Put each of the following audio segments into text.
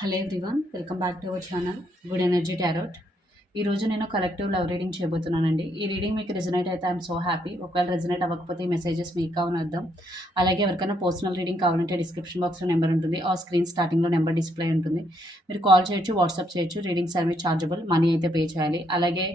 Hello everyone welcome back to our channel good energy tarot. ఈరోజు నేను collective love reading చేయబోతున్నానండి. ఈ reading మీకు రిజనేట్ అయితే ఐఎమ్ సో హ్యాపీ. ఒకవేళ రిజనేట్ అవ్వకపోతే ఈ మెసేజెస్ మీకు కావాలని అర్థం. అలాగే ఎవరికైనా పర్సనల్ రీడింగ్ కావాలంటే డిస్క్రిప్షన్ బాక్స్లో నెంబర్ ఉంటుంది. ఆ స్క్రీన్ స్టార్టింగ్లో నెంబర్ డిస్ప్లే ఉంటుంది. మీరు కాల్ చేయొచ్చు వాట్సాప్ చేయొచ్చు. రీడింగ్ సర్వీస్ ఛార్జబుల్ మనీ అయితే పే చేయాలి. అలాగే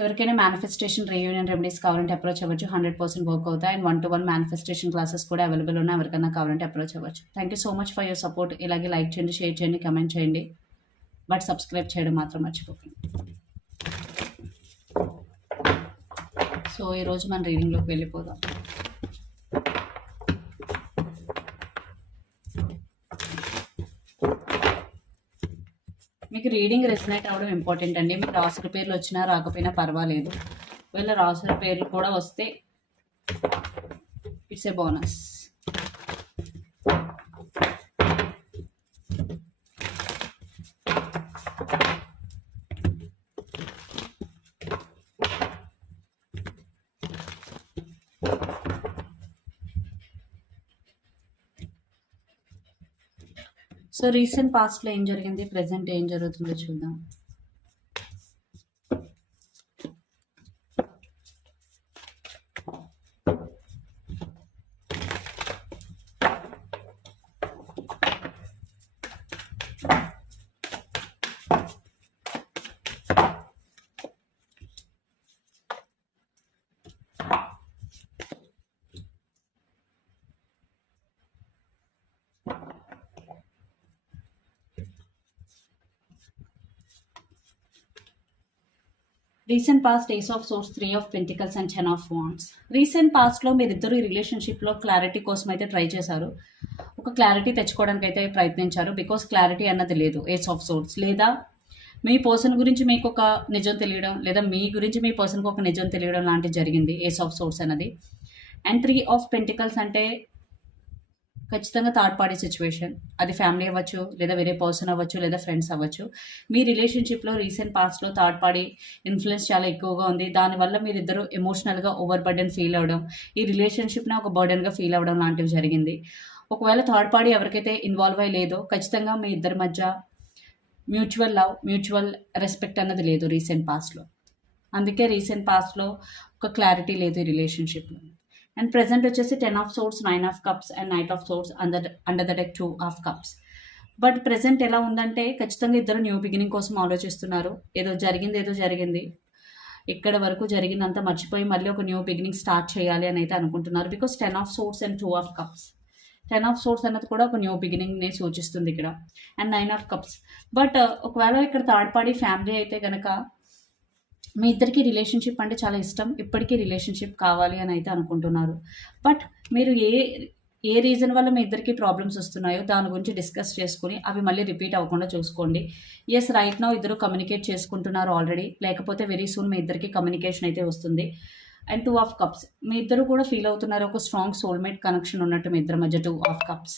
ఎవరికైనా మేనిఫెస్టేషన్ రీయూనియన్ రెమెడీస్ కావాలంటే అప్రోచ్ అవ్వచ్చు. హండ్రెడ్ పర్సెంట్ వర్క్ అవుతాయి and one to one manifestation classes కూడా అవైలబుల్ ఉన్నాయి ఎవరికైనా కావాలంటే అప్రోచ్ అవ్వచ్చు. Thank you so much for your support ఇలాగే లైక్ చేయండి షేర్ చేయండి కమెంట్ చేయండి. బట్ సబ్స్క్రైబ్ చేయడం మాత్రం మర్చిపోకండి. సో ఈరోజు మన రీడింగ్లోకి వెళ్ళిపోదాం. మీకు రీడింగ్ రెసినేట్ అవ్వడం ఇంపార్టెంట్ అండి. మీకు రాసుల పేర్లు వచ్చినా రాకపోయినా పర్వాలేదు. ఒకవేళ రాసుల పేర్లు కూడా వస్తే it's a bonus so recent పాస్ట్లో ఏం జరిగింది? ప్రజెంట్ ఏం జరుగుతుందో చూద్దాం. Recent past ace of swords three of pentacles and ten of wands recent పాస్ట్లో మీరిద్దరు ఈ రిలేషన్షిప్లో క్లారిటీ కోసం అయితే ట్రై చేశారు. ఒక క్లారిటీ తెచ్చుకోవడానికి అయితే ప్రయత్నించారు. బికాస్ క్లారిటీ అన్నది లేదు. ఏస్ ఆఫ్ సోర్స్ లేదా మీ పర్సన్ గురించి మీకు ఒక నిజం తెలియడం లేదా మీ గురించి మీ పర్సన్కి ఒక నిజం తెలియడం లాంటిది జరిగింది. ఏస్ ఆఫ్ సోర్స్ అన్నది. అండ్ త్రీ ఆఫ్ పెంటికల్స్ అంటే ఖచ్చితంగా థర్డ్ పార్టీ సిచ్యువేషన్ అది ఫ్యామిలీ అవ్వచ్చు లేదా వేరే పర్సన్ అవ్వచ్చు లేదా ఫ్రెండ్స్ అవ్వచ్చు. మీ రిలేషన్షిప్లో రీసెంట్ పాస్ట్లో థర్డ్ పార్టీ ఇన్ఫ్లుయెన్స్ చాలా ఎక్కువగా ఉంది. దానివల్ల మీరిద్దరూ ఎమోషనల్గా ఓవర్ బర్డెన్ ఫీల్ అవ్వడం ఈ రిలేషన్షిప్ని ఒక బర్డెన్గా ఫీల్ అవ్వడం లాంటివి జరిగింది. ఒకవేళ థర్డ్ పార్టీ ఎవరికైతే ఇన్వాల్వ్ అయ్యి లేదో ఖచ్చితంగా మీ ఇద్దరి మధ్య మ్యూచువల్ లవ్ మ్యూచువల్ రెస్పెక్ట్ అన్నది లేదు రీసెంట్ పాస్ట్లో అందుకే రీసెంట్ పాస్ట్లో ఒక క్లారిటీ లేదు ఈ రిలేషన్షిప్లో అండ్ ప్రజెంట్ వచ్చేసి ten of swords nine of cups and knight of swords under under the deck two of cups but present ఎలా ఉందంటే ఖచ్చితంగా ఇద్దరు న్యూ బిగినింగ్ కోసం ఆలోచిస్తున్నారు. ఏదో జరిగింది ఏదో జరిగింది. ఇక్కడ వరకు జరిగిందంతా మర్చిపోయి మళ్ళీ ఒక న్యూ బిగినింగ్ స్టార్ట్ చేయాలి అని అయితే అనుకుంటున్నారు. Because ten of swords and two of cups ten of swords అన్నది కూడా ఒక న్యూ బిగినింగ్ని సూచిస్తుంది ఇక్కడ. And nine of cups but ఒకవేళ ఇక్కడ థర్డ్ పార్టీ ఫ్యామిలీ అయితే కనుక మీ ఇద్దరికి రిలేషన్షిప్ అంటే చాలా ఇష్టం. ఇప్పటికీ రిలేషన్షిప్ కావాలి అని అయితే అనుకుంటున్నారు. బట్ మీరు ఏ ఏ రీజన్ వల్ల మీ ఇద్దరికి ప్రాబ్లమ్స్ వస్తున్నాయో దాని గురించి డిస్కస్ చేసుకుని అవి మళ్ళీ రిపీట్ అవ్వకుండా చూసుకోండి. ఎస్ రైట్ నౌ ఇద్దరు కమ్యూనికేట్ చేసుకుంటున్నారు ఆల్రెడీ లేకపోతే వెరీ సూన్ మీ ఇద్దరికి కమ్యూనికేషన్ అయితే వస్తుంది. అండ్ టూ ఆఫ్ కప్స్ మీ ఇద్దరు కూడా ఫీల్ అవుతున్నారు. ఒక స్ట్రాంగ్ సోల్మేట్ కనెక్షన్ ఉన్నట్టు మీ ఇద్దరి మధ్య two of cups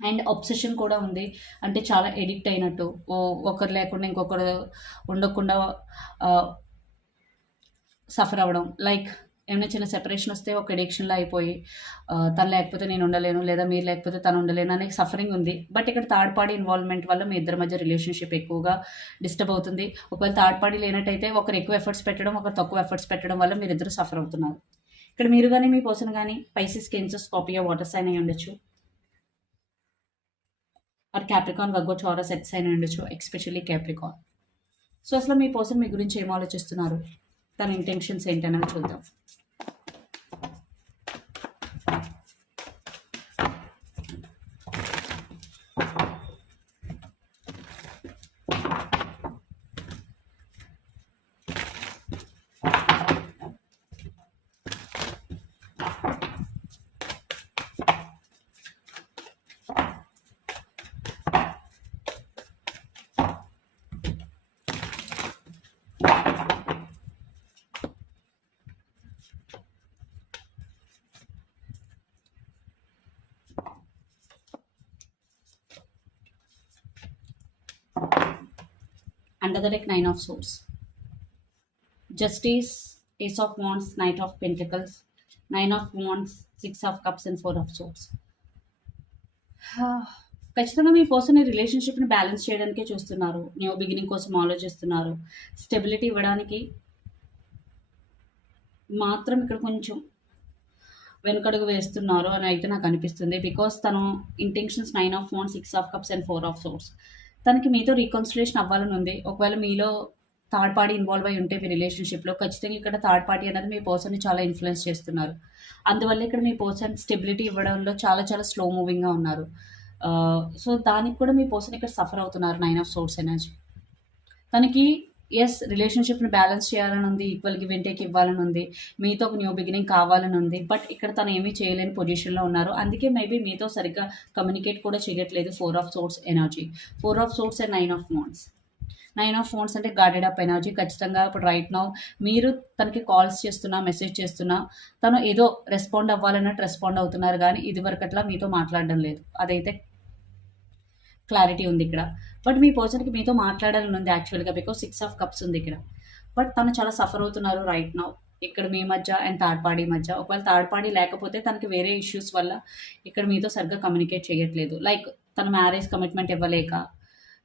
and obsession కూడా ఉంది. అంటే చాలా ఎడిక్ట్ అయినట్టు. ఒకరు లేకుండా ఇంకొకరు ఉండకుండా సఫర్ అవ్వడం. లైక్ ఏమైనా చిన్న సెపరేషన్ వస్తే ఒక ఎడిక్షన్లో అయిపోయి తను లేకపోతే నేను ఉండలేను లేదా మీరు లేకపోతే తను ఉండలేను అనే సఫరింగ్ ఉంది. బట్ ఇక్కడ థర్డ్ పార్టీ ఇన్వాల్వ్మెంట్ వల్ల మీ ఇద్దరి మధ్య రిలేషన్షిప్ ఎక్కువగా డిస్టర్బ్ అవుతుంది. ఒకవేళ థర్డ్ పార్టీ లేనట్టయితే ఒకరు ఎక్కువ ఎఫర్ట్స్ పెట్టడం ఒకరు తక్కువ ఎఫర్ట్స్ పెట్టడం వల్ల మీరు ఇద్దరు సఫర్ అవుతున్నారు. ఇక్కడ మీరు కానీ మీ పర్సన్ కానీ పైసిస్ కెన్సస్ కాపీ వాటర్ సైన్ అయి ఉండొచ్చు ఆర్ క్యాప్రికాన్ వగ్గో చౌరస్ సెట్స్ అయిన ఉండొచ్చు ఎక్స్పెషల్లీ క్యాప్రికాన్ సో అసలు మీ పర్సన్ మీ గురించి ఏం ఆలోచిస్తున్నారు? తన ఇంటెన్షన్స్ ఏంటనేవి చూద్దాం. Under the deck nine of swords. Justice ace of wands knight of pentacles. Nine of wands six of cups and four of swords ఖచ్చితంగా మీ పర్సన్ రిలేషన్షిప్ని బ్యాలెన్స్ చేయడానికే చూస్తున్నారు. న్యూ బిగినింగ్ కోసం ఆలోచిస్తున్నారు. స్టెబిలిటీ ఇవ్వడానికి మాత్రం ఇక్కడ కొంచెం వెనుకడుగు వేస్తున్నారు అని అయితే నాకు అనిపిస్తుంది. బికాస్ తను intentions nine of one six of cups and four of swords తనకి మీతో రీకన్సిలేషన్ అవ్వాలని ఉంది. ఒకవేళ మీలో థర్డ్ పార్టీ ఇన్వాల్వ్ అయి ఉంటే మీ రిలేషన్షిప్లో ఖచ్చితంగా ఇక్కడ థర్డ్ పార్టీ అనేది మీ పర్సన్ని చాలా ఇన్ఫ్లుయెన్స్ చేస్తున్నారు. అందువల్ల ఇక్కడ మీ పర్సన్ స్టెబిలిటీ ఇవ్వడంలో చాలా చాలా స్లో మూవింగ్గా ఉన్నారు. Uh, సో దానికి కూడా మీ పర్సన్ ఇక్కడ సఫర్ అవుతున్నారు. నైన్ ఆఫ్ సోర్స్ ఎనర్జీ తనకి ఎస్ రిలేషన్షిప్ని బ్యాలెన్స్ చేయాలని ఉంది ఈక్వల్ గివ్ అండ్ టేక్ ఇవ్వాలని ఉంది మీతో ఒక న్యూ బిగినింగ్ కావాలని ఉంది బట్ ఇక్కడ తను ఏమీ చేయలేని పొజిషన్లో ఉన్నారు. అందుకే మేబీ మీతో సరిగ్గా కమ్యూనికేట్ కూడా చేయట్లేదు four of swords energy four of swords and nine of wands nine of phones అంటే గార్డెడ్ అప్ ఎనర్జీ ఖచ్చితంగా ఇప్పుడు రైట్ నౌ మీరు తనకి కాల్స్ చేస్తున్నా మెసేజ్ చేస్తున్నా తను ఏదో రెస్పాండ్ అవ్వాలన్నట్టు రెస్పాండ్ అవుతున్నారు కానీ ఇది వరకట్లా మీతో మాట్లాడడం లేదు. అదైతే క్లారిటీ ఉంది ఇక్కడ. బట్ మీ పర్సన్కి మీతో మాట్లాడాలని ఉంది యాక్చువల్గా బికాస్ సిక్స్ ఆఫ్ కప్స్ ఉంది ఇక్కడ. బట్ తను చాలా సఫర్ అవుతున్నారు రైట్ నౌ ఇక్కడ మీ మధ్య అండ్ థర్డ్ పార్టీ మధ్య. ఒకవేళ థర్డ్ పార్టీ లేకపోతే తనకి వేరే ఇష్యూస్ వల్ల ఇక్కడ మీతో సరిగ్గా కమ్యూనికేట్ చేయట్లేదు. లైక్ తన మ్యారేజ్ కమిట్మెంట్ ఇవ్వలేక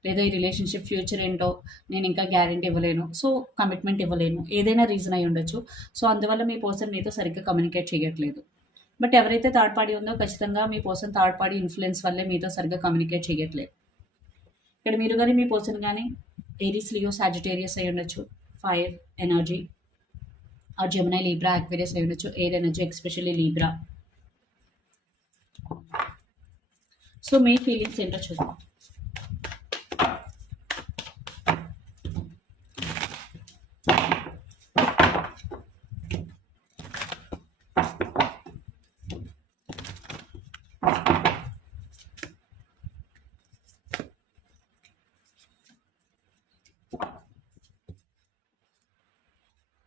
లేదా ఈ రిలేషన్షిప్ ఫ్యూచర్ ఏంటో నేను ఇంకా గ్యారంటీ ఇవ్వలేను. సో కమిట్మెంట్ ఇవ్వలేను. ఏదైనా రీజన్ అయి ఉండొచ్చు. సో అందువల్ల మీ పర్సన్ మీతో సరిగ్గా కమ్యూనికేట్ చేయట్లేదు. బట్ ఎవరైతే థర్డ్ పార్టీ ఉందో ఖచ్చితంగా మీ పర్సన్ థర్డ్ పార్టీ ఇన్ఫ్లుయెన్స్ వల్లే మీతో సరిగ్గా కమ్యూనికేట్ చేయట్లేదు. ఇక్కడ మీరు కానీ మీ పర్సన్ కానీ ఏరీస్ లియో సాజిటేరియస్ అయి ఉండొచ్చు. ఫైర్ ఎనర్జీ ఆ జమునై లీబ్రా యాక్వేరియస్ అయి ఉండొచ్చు. Air energy especially Libra so మీ ఫీలింగ్స్ ఏంటో చూద్దాం.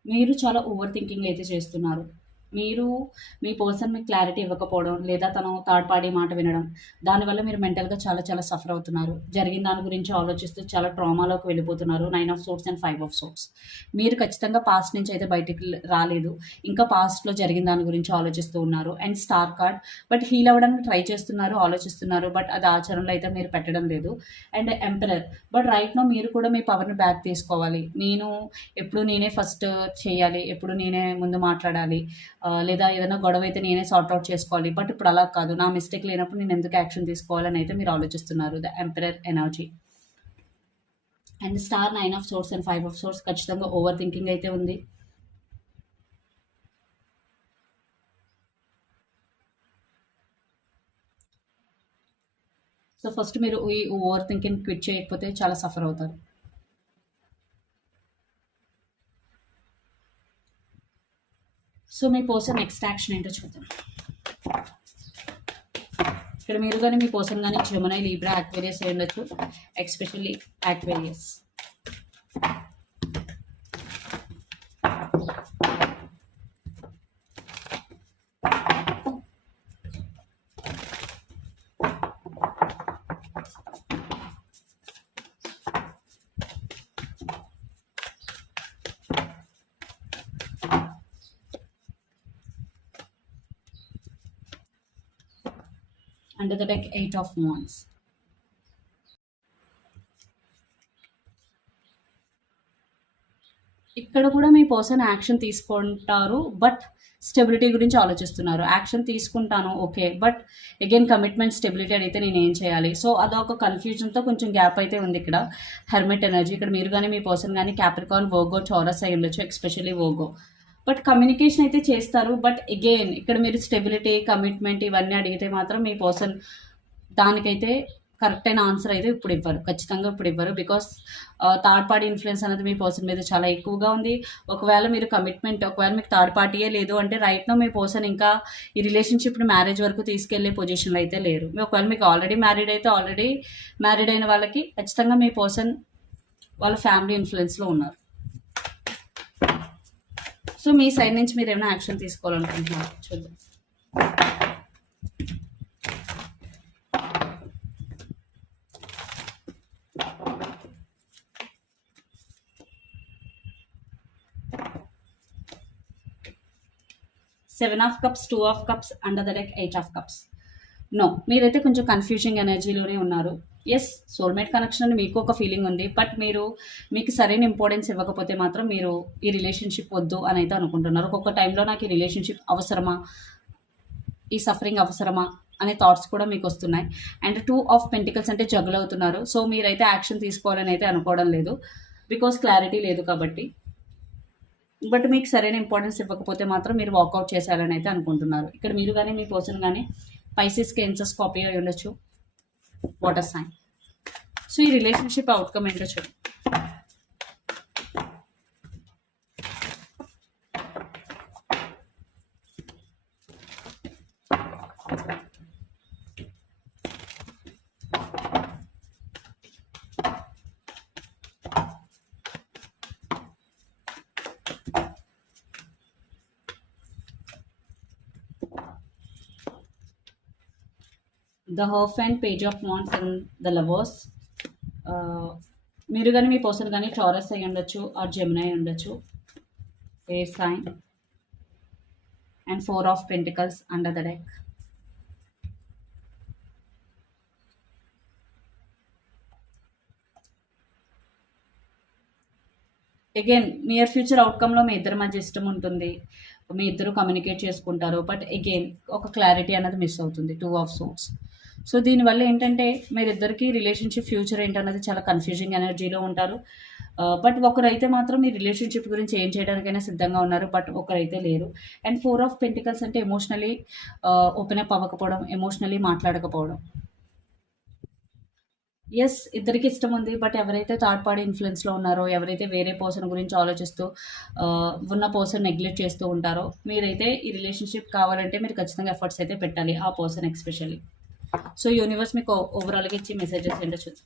మీరు చాలా ఓవర్ థింకింగ్ అయితే చేస్తున్నారు. మీరు మీ పర్సన్ మీకు క్లారిటీ ఇవ్వకపోవడం లేదా తను థర్డ్ పార్టీ మాట వినడం దానివల్ల మీరు మెంటల్గా చాలా చాలా సఫర్ అవుతున్నారు. జరిగిన దాని గురించి ఆలోచిస్తూ చాలా ట్రామాలోకి వెళ్ళిపోతున్నారు. Nine of swords and five of swords మీరు ఖచ్చితంగా పాస్ట్ నుంచి అయితే బయటికి రాలేదు. ఇంకా పాస్ట్లో జరిగిన దాని గురించి ఆలోచిస్తూ ఉన్నారు. And star card but heal అవ్వడానికి ట్రై చేస్తున్నారు ఆలోచిస్తున్నారు బట్ అది ఆచరణలో అయితే మీరు పెట్టడం లేదు. అండ్ ఎంపరర్ బట్ రైట్లో మీరు కూడా మీ పవర్ని బ్యాక్ తీసుకోవాలి. నేను ఎప్పుడు నేనే ఫస్ట్ చేయాలి ఎప్పుడు నేనే ముందు మాట్లాడాలి. లేదా ఏదైనా గొడవ అయితే నేనే సార్ట్ అవుట్ చేసుకోవాలి. బట్ ఇప్పుడు అలా కాదు. నా మిస్టేక్ లేనప్పుడు నేను ఎందుకు యాక్షన్ తీసుకోవాలని అయితే మీరు ఆలోచిస్తున్నారు. The emperor energy and star nine of swords and five of swords ఖచ్చితంగా ఓవర్ థింకింగ్ అయితే ఉంది. సో ఫస్ట్ మీరు ఈ ఓవర్ థింకింగ్ క్విట్ చేయకపోతే చాలా సఫర్ అవుతారు. సో మీ పర్సన్ నెక్స్ట్ యాక్షన్ ఏంటో చూద్దాం. ఇక్కడ మీరు కానీ మీ పర్సన్ కానీ జమునై లీబ్రా యాక్వేరియస్ అయి ఉండొచ్చు especially Aquarius under the deck eight of wands. ఇక్కడ కూడా మీ పర్సన్ యాక్షన్ తీసుకుంటారు బట్ స్టెబిలిటీ గురించి ఆలోచిస్తున్నారు. యాక్షన్ తీసుకుంటాను okay but again commitment stability అడిగితే నేను ఏం చేయాలి? సో అదొక కన్ఫ్యూజన్తో కొంచెం గ్యాప్ అయితే ఉంది ఇక్కడ. హెర్మెట్ ఎనర్జీ ఇక్కడ మీరు కానీ మీ పర్సన్ కానీ క్యాప్రికాన్ వోగో చౌరస్ అయి ఉండొచ్చు ఎస్పెషల్లీ వోగో బట్ కమ్యూనికేషన్ అయితే చేస్తారు. బట్ అగైన్ ఇక్కడ మీరు స్టెబిలిటీ కమిట్మెంట్ ఇవన్నీ అడిగితే మాత్రం మీ పర్సన్ దానికైతే కరెక్ట్ అయిన ఆన్సర్ అయితే ఇప్పుడు ఇవ్వరు. ఖచ్చితంగా ఇప్పుడు ఇవ్వరు. బికాస్ థర్డ్ పార్టీ ఇన్ఫ్లుయెన్స్ అనేది మీ పర్సన్ మీద చాలా ఎక్కువగా ఉంది. ఒకవేళ మీరు కమిట్మెంట్ ఒకవేళ మీకు థర్డ్ పార్టీయే లేదు అంటే రైట్లో మీ పర్సన్ ఇంకా ఈ రిలేషన్షిప్ని మ్యారేజ్ వరకు తీసుకెళ్ళే పొజిషన్లో అయితే లేరు. ఒకవేళ మీకు ఆల్రెడీ మ్యారీడ్ అయితే ఆల్రెడీ మ్యారీడ్ అయిన వాళ్ళకి ఖచ్చితంగా మీ పర్సన్ వాళ్ళ ఫ్యామిలీ ఇన్ఫ్లుయెన్స్లో ఉన్నారు. సో మీ సైడ్ నుంచి మీరు ఏమైనా యాక్షన్ తీసుకోవాలనుకుంటున్నారు? చూద్దాం. Seven of cups two of cups under the deck eight of cups no మీరైతే కొంచెం కన్ఫ్యూజింగ్ ఎనర్జీలోనే ఉన్నారు. ఎస్ సోల్మేట్ కనెక్షన్ అని మీకు ఒక ఫీలింగ్ ఉంది. బట్ మీరు మీకు సరైన ఇంపార్టెన్స్ ఇవ్వకపోతే మాత్రం మీరు ఈ రిలేషన్షిప్ వద్దు అని అయితే అనుకుంటున్నారు. ఒక్కొక్క టైంలో నాకు ఈ రిలేషన్షిప్ అవసరమా? ఈ సఫరింగ్ అవసరమా? అనే థాట్స్ కూడా మీకు వస్తున్నాయి. అండ్ టూ ఆఫ్ పెంటికల్స్ అంటే జగులు అవుతున్నారు సో మీరైతే యాక్షన్ తీసుకోవాలని అయితే అనుకోవడం లేదు. బికాస్ క్లారిటీ లేదు కాబట్టి. బట్ మీకు సరైన ఇంపార్టెన్స్ ఇవ్వకపోతే మాత్రం మీరు వాకౌట్ చేసేయాలని అయితే అనుకుంటున్నారు. ఇక్కడ మీరు కానీ మీ పర్సన్ కానీ పైసెస్ కేన్సర్ కాపీ అయి ఉండొచ్చు. వాటర్ సైన్ సో ఈ రిలేషన్షిప్ అవుట్కమ్ ఏంటో చూడండి the హర్ఫ్ and page of wands and the lovers. మీరు కానీ మీ పర్సన్ కానీ టారస్ అయి ఉండొచ్చు ఆర్ జెమినై ఉండొచ్చు. A sign. And four of pentacles under the deck. Again near future అవుట్కమ్లో మీ ఇద్దరి మధ్య ఇష్టం ఉంటుంది. మీ ఇద్దరు కమ్యూనికేట్ చేసుకుంటారు. బట్ అగైన్ ఒక క్లారిటీ అనేది మిస్ అవుతుంది. టూ ఆఫ్ సోట్స్ సో దీనివల్ల ఏంటంటే మీరిద్దరికీ రిలేషన్షిప్ ఫ్యూచర్ ఏంటన్నది చాలా కన్ఫ్యూజింగ్ ఎనర్జీలో ఉంటారు. బట్ ఒకరైతే మాత్రం మీ రిలేషన్షిప్ గురించి ఏం చేయడానికైనా సిద్ధంగా ఉన్నారు బట్ ఒకరైతే లేరు. అండ్ ఫోర్ ఆఫ్ పెంటికల్స్ అంటే ఎమోషనలీ ఓపెన్ అప్ అవ్వకపోవడం ఎమోషనలీ మాట్లాడకపోవడం. ఎస్ ఇద్దరికి ఇష్టం ఉంది బట్ ఎవరైతే థర్డ్ పార్టీ ఇన్ఫ్లుయెన్స్లో ఉన్నారో ఎవరైతే వేరే పర్సన్ గురించి ఆలోచిస్తూ ఉన్న పర్సన్ నెగ్లెక్ట్ చేస్తూ ఉంటారో మీరైతే ఈ రిలేషన్షిప్ కావాలంటే మీరు ఖచ్చితంగా ఎఫర్ట్స్ అయితే పెట్టాలి ఆ పర్సన్ ఎక్స్పెషల్లీ సో యూనివర్స్ మీకు ఓవరాల్గా ఇచ్చి మెసేజెస్ ఏంటో చూద్దాం.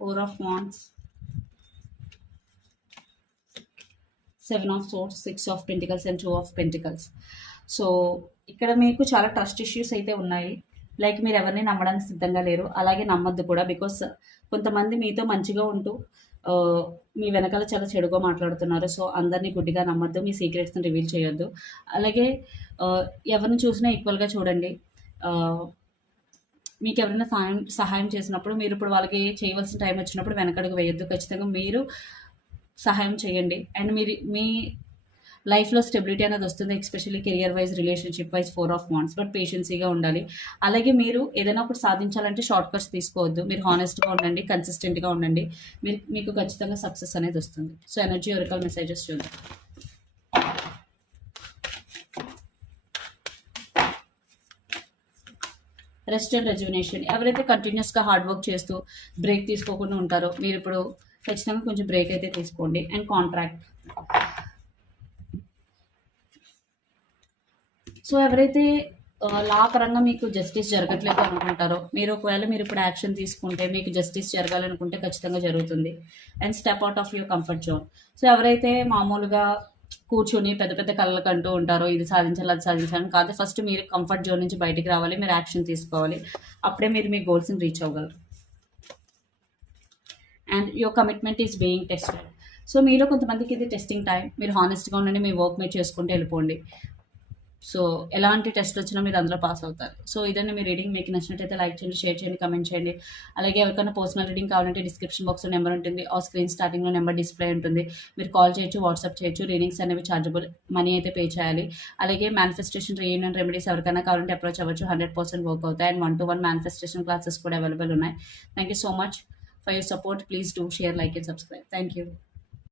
Four of wands seven of swords six of pentacles and two of pentacles so ఇక్కడ మీకు చాలా ట్రస్ట్ ఇష్యూస్ అయితే ఉన్నాయి. లైక్ మీరు ఎవరిని నమ్మడానికి సిద్ధంగా లేరు. అలాగే నమ్మద్దు కూడా. బికాస్ కొంతమంది మీతో మంచిగా ఉంటూ మీ వెనకాల చాలా చెడుగా మాట్లాడుతున్నారు. సో అందరినీ గుడ్డిగా నమ్మద్దు. మీ సీక్రెట్స్ని రివీల్ చేయొద్దు. అలాగే ఎవరిని చూసినా ఈక్వల్గా చూడండి. మీకు ఎవరైనా సహాయం సహాయం చేసినప్పుడు మీరు ఇప్పుడు వాళ్ళకి చేయవలసిన టైం వచ్చినప్పుడు వెనకడుగు వేయొద్దు. ఖచ్చితంగా మీరు సహాయం చేయండి. అండ్ మీరు మీ లైఫ్లో స్టెబిలిటీ అనేది వస్తుంది especially career wise relationship wise four of wands. But పేషెన్సీగా ఉండాలి. అలాగే మీరు ఏదైనా ఒకటి సాధించాలంటే షార్ట్ కట్స్ తీసుకోవద్దు. మీరు హానెస్ట్గా ఉండండి కన్సిస్టెంట్గా ఉండండి. మీరు మీకు ఖచ్చితంగా సక్సెస్ అనేది వస్తుంది. సో ఎనర్జీ ఒరికల్ మెసేజెస్ చూద్దాం. రెస్ట్ అండ్ రెజ్యునేషన్ ఎవరైతే కంటిన్యూస్గా హార్డ్ వర్క్ చేస్తూ బ్రేక్ తీసుకోకుండా ఉంటారో మీరు ఇప్పుడు ఖచ్చితంగా కొంచెం బ్రేక్ అయితే తీసుకోండి. అండ్ కాంట్రాక్ట్ సో ఎవరైతే లా పరంగా మీకు జస్టిస్ జరగట్లేదు అనుకుంటారో మీరు ఒకవేళ మీరు ఇప్పుడు యాక్షన్ తీసుకుంటే మీకు జస్టిస్ జరగాలనుకుంటే ఖచ్చితంగా జరుగుతుంది. And step out of your comfort zone so ఎవరైతే మామూలుగా కూర్చొని పెద్ద పెద్ద కళ్ళకు అంటూ ఉంటారో ఇది సాధించాలి అది సాధించాలని కాదు ఫస్ట్ మీరు కంఫర్ట్ జోన్ నుంచి బయటికి రావాలి మీరు యాక్షన్ తీసుకోవాలి. అప్పుడే మీరు మీ గోల్స్ని reach అవ్వగలరు. And your commitment is being tested so మీలో కొంతమందికి ఇది టెస్టింగ్ టైం మీరు హానెస్ట్గా ఉండండి మీ వర్క్ మీరు చేసుకుంటూ వెళ్ళిపోండి. సో ఎలాంటి టెస్ట్ వచ్చినా మీరు అందులో పాస్ అవుతారు. సో ఇదన్నీ మీ రీడింగ్. మీకు నచ్చినట్టయితే లైక్ చేయండి షేర్ చేయండి కమెంట్ చేయండి. అలాగే ఎవరికైనా పర్సనల్ రీడింగ్ కావాలంటే డిస్క్రిప్షన్ బాక్స్లో నెంబర్ ఉంటుంది. ఆ స్క్రీన్ స్టార్టింగ్లో నెంబర్ డిస్ప్లే ఉంటుంది. మీరు కాల్ చేయొచ్చు వాట్సాప్ చేయొచ్చు. రీడింగ్స్ అనేవి ఛార్జబుల్ మనీ అయితే పే చేయాలి. అలాగే మేనిఫెస్టేషన్ రీయూనియన్ రెమెడీస్ ఎవరికైనా కావాలంటే అప్రోచ్ అవ్వచ్చు. హండ్రెడ్ పర్సెంట్ వర్క్ అవుతాయి. And one to one manifestation classes కూడా అవైలబుల్ ఉన్నాయి. Thank you so much for your support please do share like and subscribe thank you